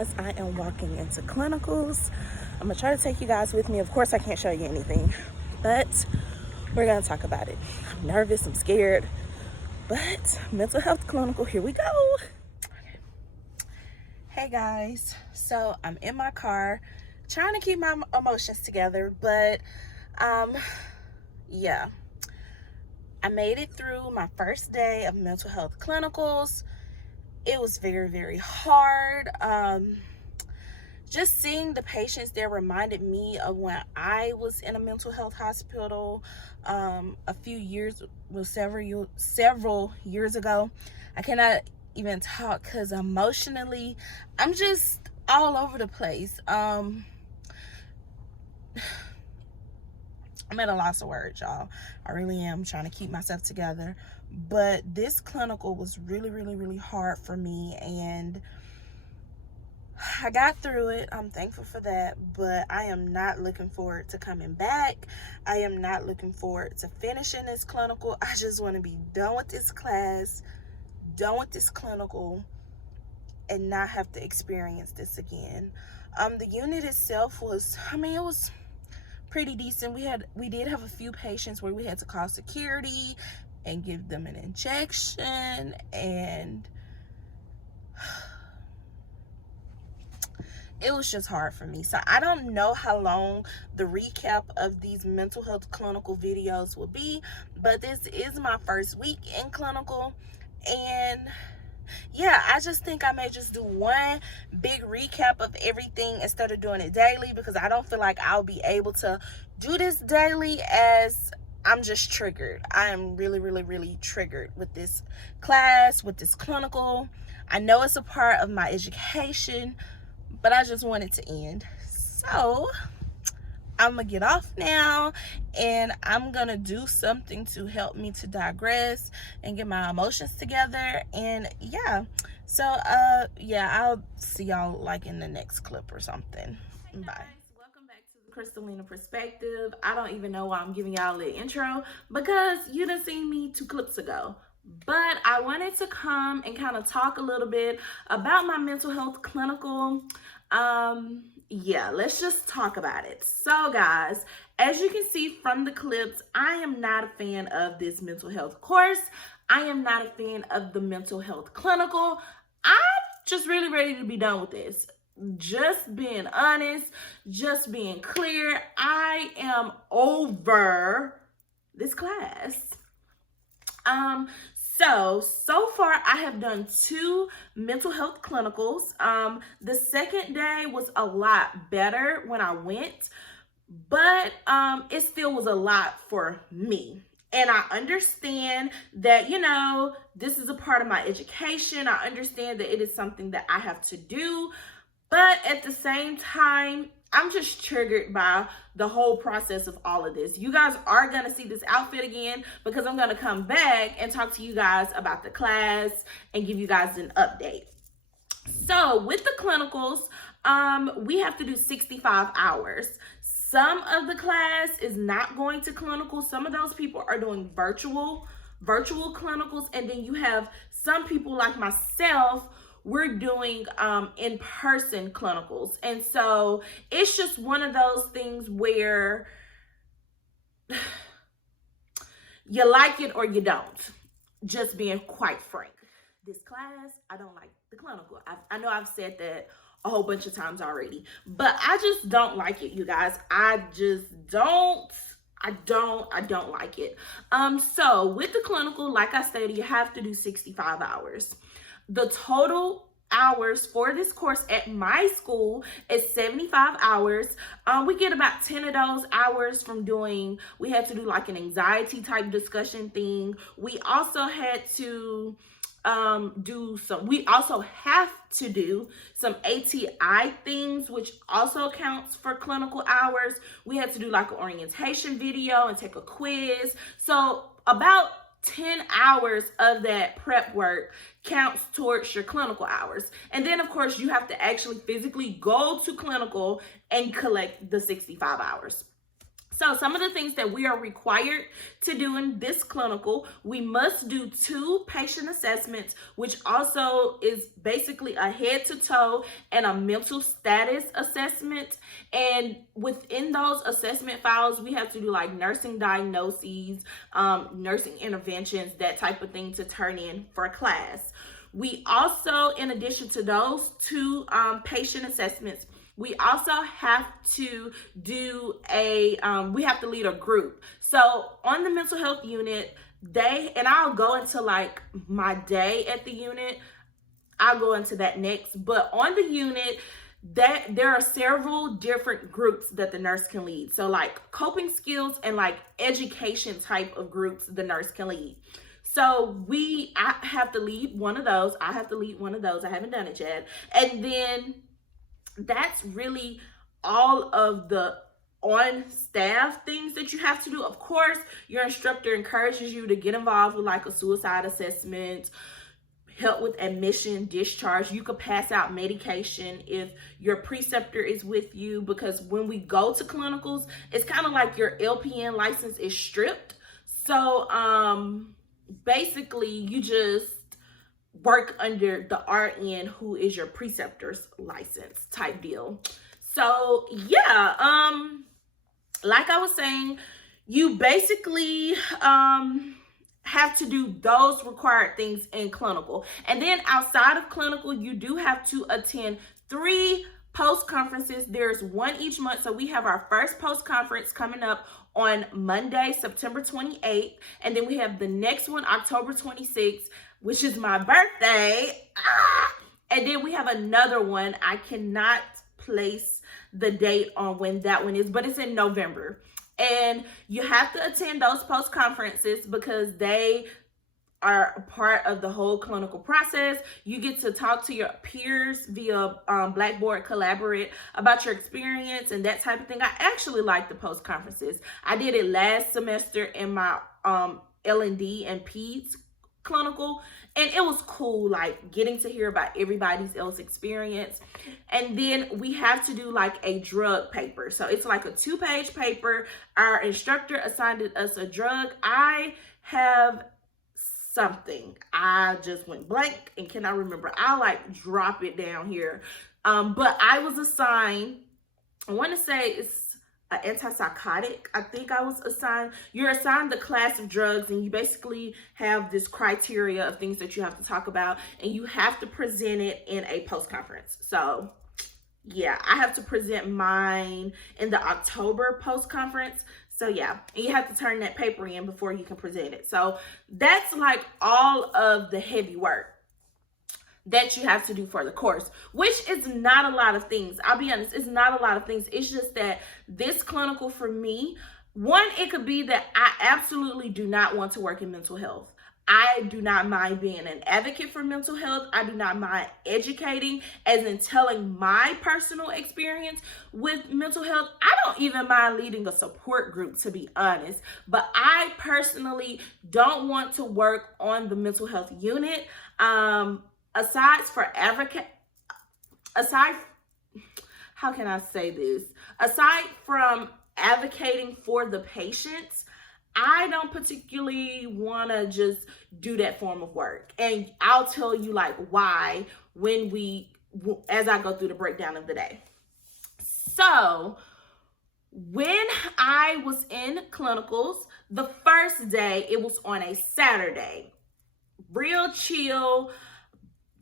guys, I am walking into clinicals. I'm gonna try to take you guys with me. Of course I can't show you anything, but we're gonna talk about it. I'm nervous, I'm scared, but mental health clinical, here we go. Okay. Hey guys, so I'm in my car trying to keep my emotions together, but yeah, I made it through my first day of mental health clinicals. It was very, very hard. Just seeing the patients there reminded me of when I was in a mental health hospital several years ago. I cannot even talk because emotionally, I'm just all over the place. I'm at a loss of words, y'all. I really am trying to keep myself together. But this clinical was really, really, really hard for me, and I got through it. I'm thankful for that, but I am not looking forward to coming back. I am not looking forward to finishing this clinical. I just want to be done with this class, done with this clinical, and not have to experience this again. The unit itself was, it was pretty decent. We did have a few patients where we had to call security and give them an injection, and it was just hard for me. So I don't know how long the recap of these mental health clinical videos will be, but this is my first week in clinical, and yeah, I just think I may just do one big recap of everything instead of doing it daily, because I don't feel like I'll be able to do this daily, as I'm just triggered. I am really, really, really triggered with this class, with this clinical. I know it's a part of my education, but I just want it to end. So I'm gonna get off now, and I'm gonna do something to help me to digress and get my emotions together. And yeah, so yeah, I'll see y'all like in the next clip or something. Hey bye. Welcome back to the Crystalina Perspective. I don't even know why I'm giving y'all the intro, because you done seen me 2 clips ago. But I wanted to come and kind of talk a little bit about my mental health clinical. Yeah, let's just talk about it. So guys, as you can see from the clips, I am not a fan of this mental health course. I am not a fan of the mental health clinical. I'm just really ready to be done with this. Just being honest, just being clear, I am over this class. So far I have done 2 mental health clinicals. The second day was a lot better when I went, but it still was a lot for me. And I understand that, this is a part of my education. I understand that it is something that I have to do, but at the same time, I'm just triggered by the whole process of all of this. You guys are going to see this outfit again, because I'm going to come back and talk to you guys about the class and give you guys an update. So with the clinicals, we have to do 65 hours. Some of the class is not going to clinical. Some of those people are doing virtual clinicals. And then you have some people like myself, we're doing in-person clinicals. And so it's just one of those things where you like it or you don't, just being quite frank. This class, I don't like the clinical. I know I've said that a whole bunch of times already, but I just don't like it, you guys. I just don't. I don't like it. So with the clinical, like I stated, you have to do 65 hours. The total hours for this course at my school is 75 hours. We get about 10 of those hours from we had to do like an anxiety type discussion thing. We also had to we also have to do some ATI things, which also counts for clinical hours. We had to do like an orientation video and take a quiz. So about 10 hours of that prep work counts towards your clinical hours. And then of course you have to actually physically go to clinical and collect the 65 hours. So some of the things that we are required to do in this clinical, we must do 2 patient assessments, which also is basically a head to toe and a mental status assessment. And within those assessment files, we have to do like nursing diagnoses, nursing interventions, that type of thing to turn in for class. We also, in addition to those 2 patient assessments, we also have to do we have to lead a group. So on the mental health unit, and I'll go into like my day at the unit, I'll go into that next, but on the unit, that there are several different groups that the nurse can lead. So like coping skills and like education type of groups the nurse can lead. So I have to lead one of those. I haven't done it yet. And then that's really all of the on-staff things that you have to do. Of course, your instructor encourages you to get involved with like a suicide assessment, help with admission, discharge. You could pass out medication if your preceptor is with you, because when we go to clinicals, it's kind of like your LPN license is stripped. So basically you just work under the RN, who is your preceptor's license type deal. So yeah, like I was saying, you basically have to do those required things in clinical. And then outside of clinical, you do have to attend 3 post conferences. There's 1 each month. So we have our first post conference coming up on Monday, September 28th. And then we have the next one, October 26th, which is my birthday. And then we have another one. I cannot place the date on when that one is, but it's in November. And you have to attend those post conferences because they are a part of the whole clinical process. You get to talk to your peers via Blackboard Collaborate about your experience and that type of thing. I actually like the post conferences. I did it last semester in my L&D and PEDS clinical, and it was cool, like getting to hear about everybody's else experience. And then we have to do like a drug paper. So it's like a 2-page paper. Our instructor assigned us a drug. I have something. I just went blank and cannot remember. I'll like drop it down here. But I was assigned, I want to say it's an antipsychotic. I think I was assigned. You're assigned the class of drugs, and you basically have this criteria of things that you have to talk about, and you have to present it in a post conference. So yeah, I have to present mine in the October post conference. So yeah, and you have to turn that paper in before you can present it. So that's like all of the heavy work that you have to do for the course, which is not a lot of things. I'll be honest, it's not a lot of things. It's just that this clinical for me, one, it could be that I absolutely do not want to work in mental health. I do not mind being an advocate for mental health. I do not mind educating, as in telling my personal experience with mental health. I don't even mind leading a support group, to be honest. But I personally don't want to work on the mental health unit. Aside, how can I say this? Aside from advocating for the patients, I don't particularly want to just do that form of work. And I'll tell you like why as I go through the breakdown of the day. So when I was in clinicals, the first day, it was on a Saturday. Real chill.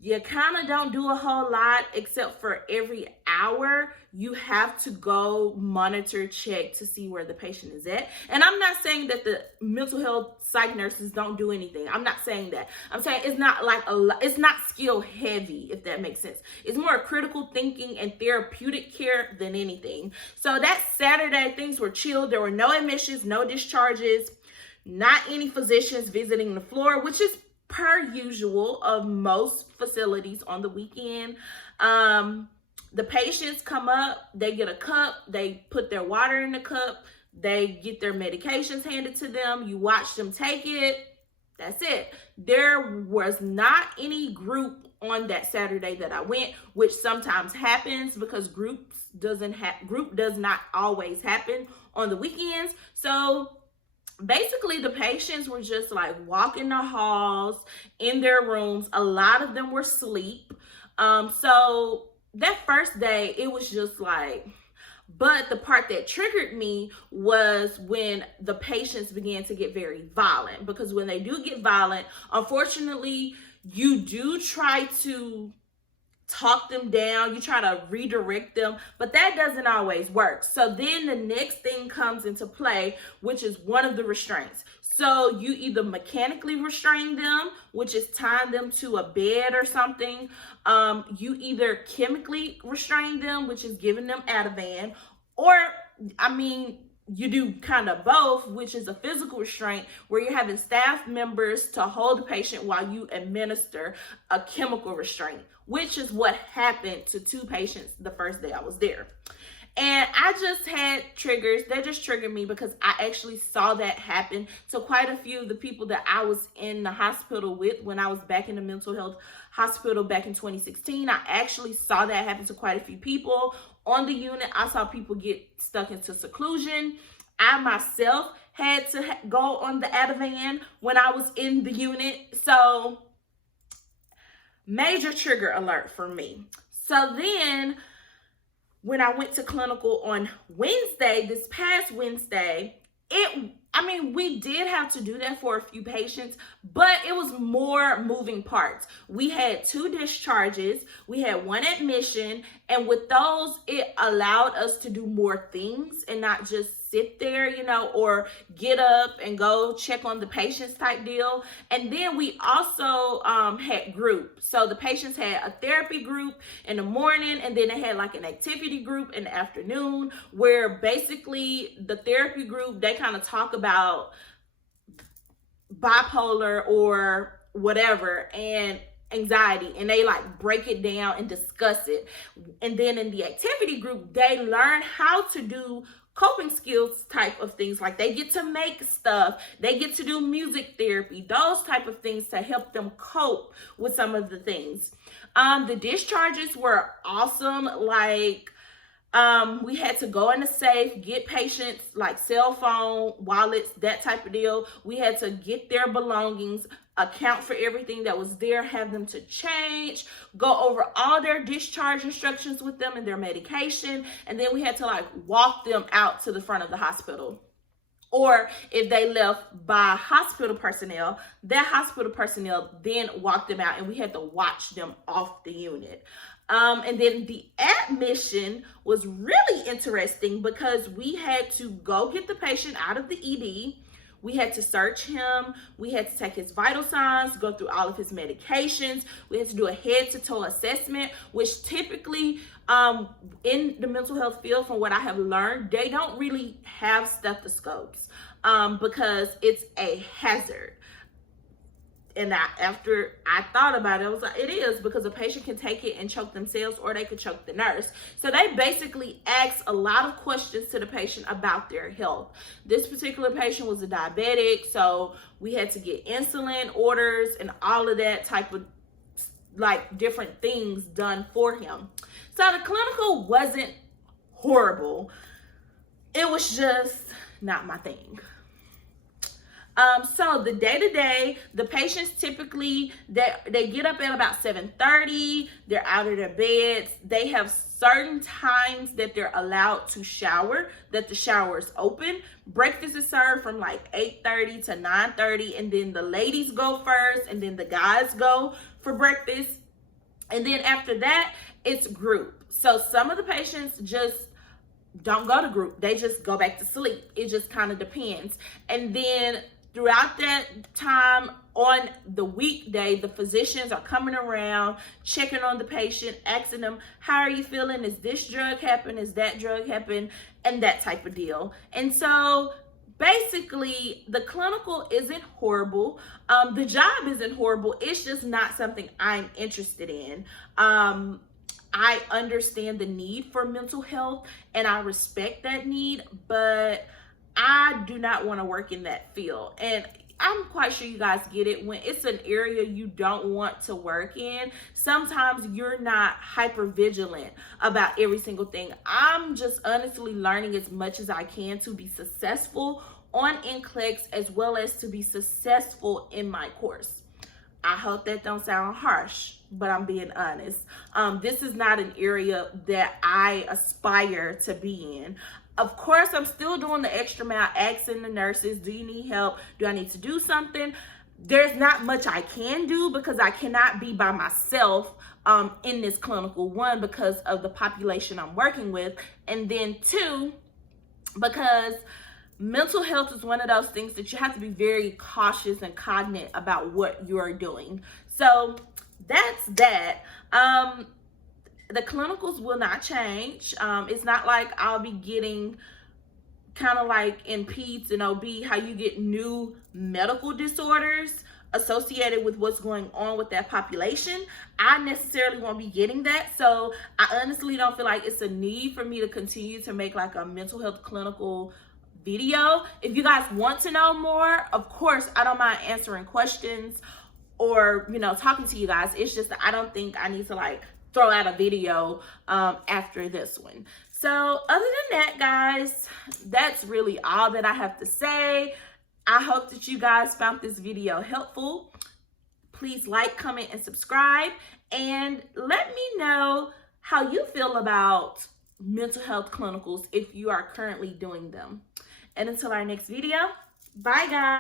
You kind of don't do a whole lot, except for every hour you have to go monitor, check to see where the patient is at. And I'm not saying that the mental health psych nurses don't do anything. I'm not saying that. I'm saying it's not like it's not skill heavy, if that makes sense. It's more critical thinking and therapeutic care than anything. So that Saturday, things were chill. There were no admissions, no discharges, not any physicians visiting the floor, which is per usual of most facilities on the weekend. The patients come up, they get a cup, they put their water in the cup, they get their medications handed to them, you watch them take it, That's it. There was not any group on that Saturday that I went, which sometimes happens because group does not always happen on the weekends. So basically the patients were just like walking the halls in their rooms. A lot of them were asleep. So that first day, it was just like, but the part that triggered me was when the patients began to get very violent, because when they do get violent, unfortunately, you do try to talk them down, you try to redirect them, but that doesn't always work. So then the next thing comes into play, which is one of the restraints. So you either mechanically restrain them, which is tying them to a bed or something. You either chemically restrain them, which is giving them Ativan, or, you do kind of both, which is a physical restraint where you're having staff members to hold the patient while you administer a chemical restraint, which is what happened to 2 patients the first day I was there. And I just had triggers. They just triggered me because I actually saw that happen to quite a few of the people that I was in the hospital with when I was back in the mental health hospital back in 2016. I actually saw that happen to quite a few people on the unit. I saw people get stuck into seclusion. I myself had to go on the Ativan when I was in the unit. So major trigger alert for me. So then when I went to clinical on Wednesday, this past Wednesday, we did have to do that for a few patients, but it was more moving parts. We had 2 discharges, we had 1 admission, and with those, it allowed us to do more things and not just sit there, or get up and go check on the patients type deal. And then we also had group. So the patients had a therapy group in the morning, and then they had like an activity group in the afternoon, where basically the therapy group, they kind of talk about bipolar or whatever and anxiety, and they like break it down and discuss it. And then in the activity group, they learn how to do coping skills type of things, like they get to make stuff, they get to do music therapy, those type of things to help them cope with some of the things. The discharges were awesome. Like we had to go in the safe, get patients like cell phone, wallets, that type of deal. We had to get their belongings, account for everything that was there, have them to change, go over all their discharge instructions with them and their medication. And then we had to like walk them out to the front of the hospital. Or if they left by hospital personnel, that hospital personnel then walked them out, and we had to watch them off the unit. And then the admission was really interesting because we had to go get the patient out of the ED. We had to search him. We had to take his vital signs, go through all of his medications. We had to do a head-to-toe assessment, which typically in the mental health field, from what I have learned, they don't really have stethoscopes because it's a hazard. And after I thought about it, I was like, it is, because a patient can take it and choke themselves, or they could choke the nurse. So they basically asked a lot of questions to the patient about their health. This particular patient was a diabetic, so we had to get insulin orders and all of that type of like different things done for him. So the clinical wasn't horrible. It was just not my thing. So the day-to-day, the patients typically, they get up at about 7:30, they're out of their beds, they have certain times that they're allowed to shower, that the shower is open. Breakfast is served from like 8:30 to 9:30, and then the ladies go first, and then the guys go for breakfast. And then after that, it's group. So some of the patients just don't go to group, they just go back to sleep. It just kind of depends. And then throughout that time on the weekday, the physicians are coming around, checking on the patient, asking them, how are you feeling? Is this drug happen? Is that drug happen? And that type of deal. And so basically, the clinical isn't horrible. The job isn't horrible. It's just not something I'm interested in. I understand the need for mental health, and I respect that need, but I do not want to work in that field. And I'm quite sure you guys get it. When it's an area you don't want to work in, sometimes you're not hyper vigilant about every single thing. I'm just honestly learning as much as I can to be successful on NCLEX as well as to be successful in my course. I hope that don't sound harsh, but I'm being honest. This is not an area that I aspire to be in. Of course, I'm still doing the extra mile, asking the nurses, do you need help? Do I need to do something? There's not much I can do because I cannot be by myself in this clinical, one, because of the population I'm working with, and then two, because mental health is one of those things that you have to be very cautious and cognizant about what you're doing. So that's that. The clinicals will not change. It's not like I'll be getting kind of like in peds and OB, how you get new medical disorders associated with what's going on with that population. I necessarily won't be getting that. So I honestly don't feel like it's a need for me to continue to make like a mental health clinical video. If you guys want to know more, of course, I don't mind answering questions or, you know, talking to you guys. It's just that I don't think I need to like throw out a video after this one. So other than that, guys, that's really all that I have to say. I hope that you guys found this video helpful. Please like, comment, and subscribe, and let me know how you feel about mental health clinicals if you are currently doing them. And until our next video, bye guys.